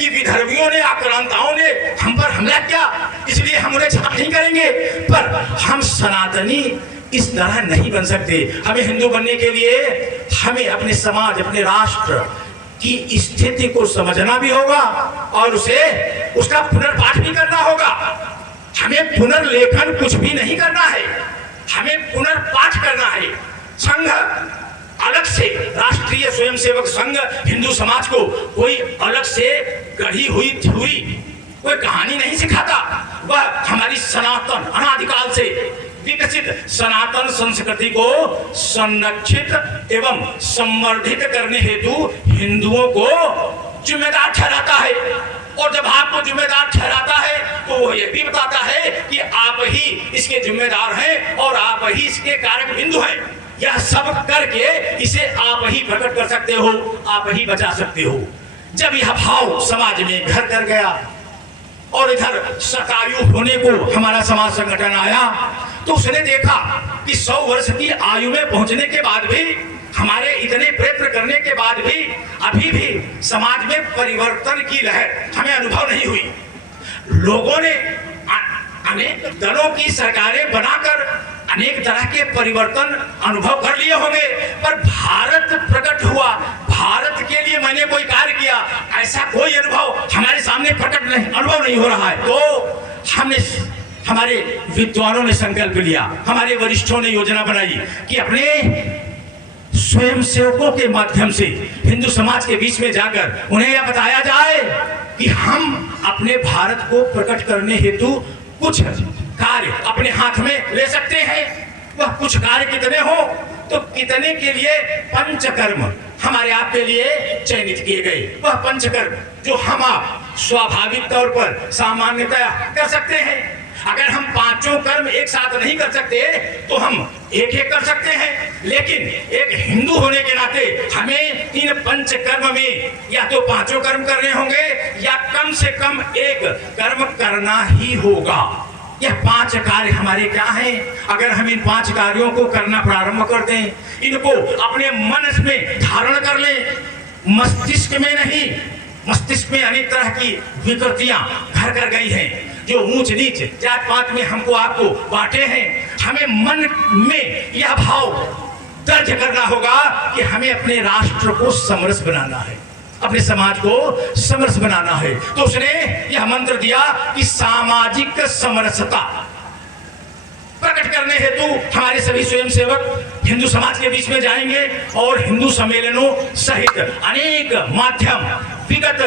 कि विदर्भियों ने, आक्रांताओं ने हम पर हमला किया, इसलिए हम उन्हें क्षमा नहीं करेंगे। पर हम सनातनी इस तरह नहीं बन सकते। हमें हिंदू बनने के लिए हमें अपने समाज, अपने राष्ट्र की स्थिति को समझना भी होगा और उसका पुनर्पाठ भी करना होगा। हमें पुनर्लेखन कुछ भी नहीं करना है, हमें पुनर्पाठ करना है। संघ अलग से, राष्ट्रीय स्वयंसेवक संघ हिंदू समाज को कोई अलग से गढ़ी हुई थ्योरी, कोई कहानी नहीं सिखाता। वह हमारी सनातन, अनादिकाल से विकसित सनातन संस्कृति को संरक्षित एवं संवर्धित करने हेतु हिंदुओं को जिम्मेदार ठहराता है। और जब आपको जिम्मेदार ठहराता है तो वो ये भी बताता है कि आप ही इसके जिम्मेदार हैं और आप ही इसके कारक बिंदु हैं। यह सब करके इसे आप ही प्रकट कर सकते हो, आप ही बचा सकते हो। जब यह भाव समाज में घर कर गया और इधर शतायु होने को हमारा समाज संगठन आया, तो उसने देखा कि 100 वर्ष की आयु में पहुंचने के बाद भी, हमारे इतने प्रयत्न करने के बाद भी अभी भी समाज में परिवर्तन की लहर हमें अनुभव नहीं हुई। लोगों ने अनेक दलों की सरकारें बनाकर अनेक तरह के परिवर्तन अनुभव कर लिए होंगे, पर भारत प्रकट हुआ, भारत के लिए मैंने कोई कार्य किया, ऐसा कोई अनुभव हमारे सामने प्रकट नहीं, अनुभव नहीं हो रहा है। तो हमने, हमारे विद्वानों ने संकल्प लिया, हमारे वरिष्ठों ने योजना बनाई कि अपने स्वयंसेवकों के माध्यम से हिंदू समाज के बीच में जाकर उन्हें यह बताया जाए कि हम अपने भारत को प्रकट करने हेतु कुछ कार्य अपने हाथ में ले सकते हैं। वह कुछ कार्य कितने हो, तो कितने के लिए पंचकर्म हमारे आपके लिए चयनित किए गए। वह पंचकर्म जो हम आप स्वाभाविक तौर पर सामान्यतः कर सकते हैं। अगर हम पांचों कर्म एक साथ नहीं कर सकते तो हम एक एक कर सकते हैं, लेकिन एक हिंदू होने के नाते हमें इन पंच कर्म में या तो पांचों कर्म करने होंगे या कम से कम एक कर्म करना ही होगा। यह 5 कार्य हमारे क्या हैं? अगर हम इन 5 कार्यों को करना प्रारंभ कर दें, इनको अपने मन में धारण कर लें, मस्तिष्क में नहीं, मस्तिष्क में अनेक तरह की विकृतियां घर कर गई हैं, जो ऊंच नीच जात पात में हमको आपको बांटे हैं। हमें मन में यह भाव दर्ज करना होगा कि हमें अपने राष्ट्र को समरस बनाना है, अपने समाज को समरस बनाना है। तो उसने यह मंत्र दिया कि सामाजिक समरसता प्रकट करने हेतु हमारे सभी स्वयंसेवक हिंदू समाज के बीच में जाएंगे और हिंदू सम्मेलनों सहित अनेक माध्यम विगत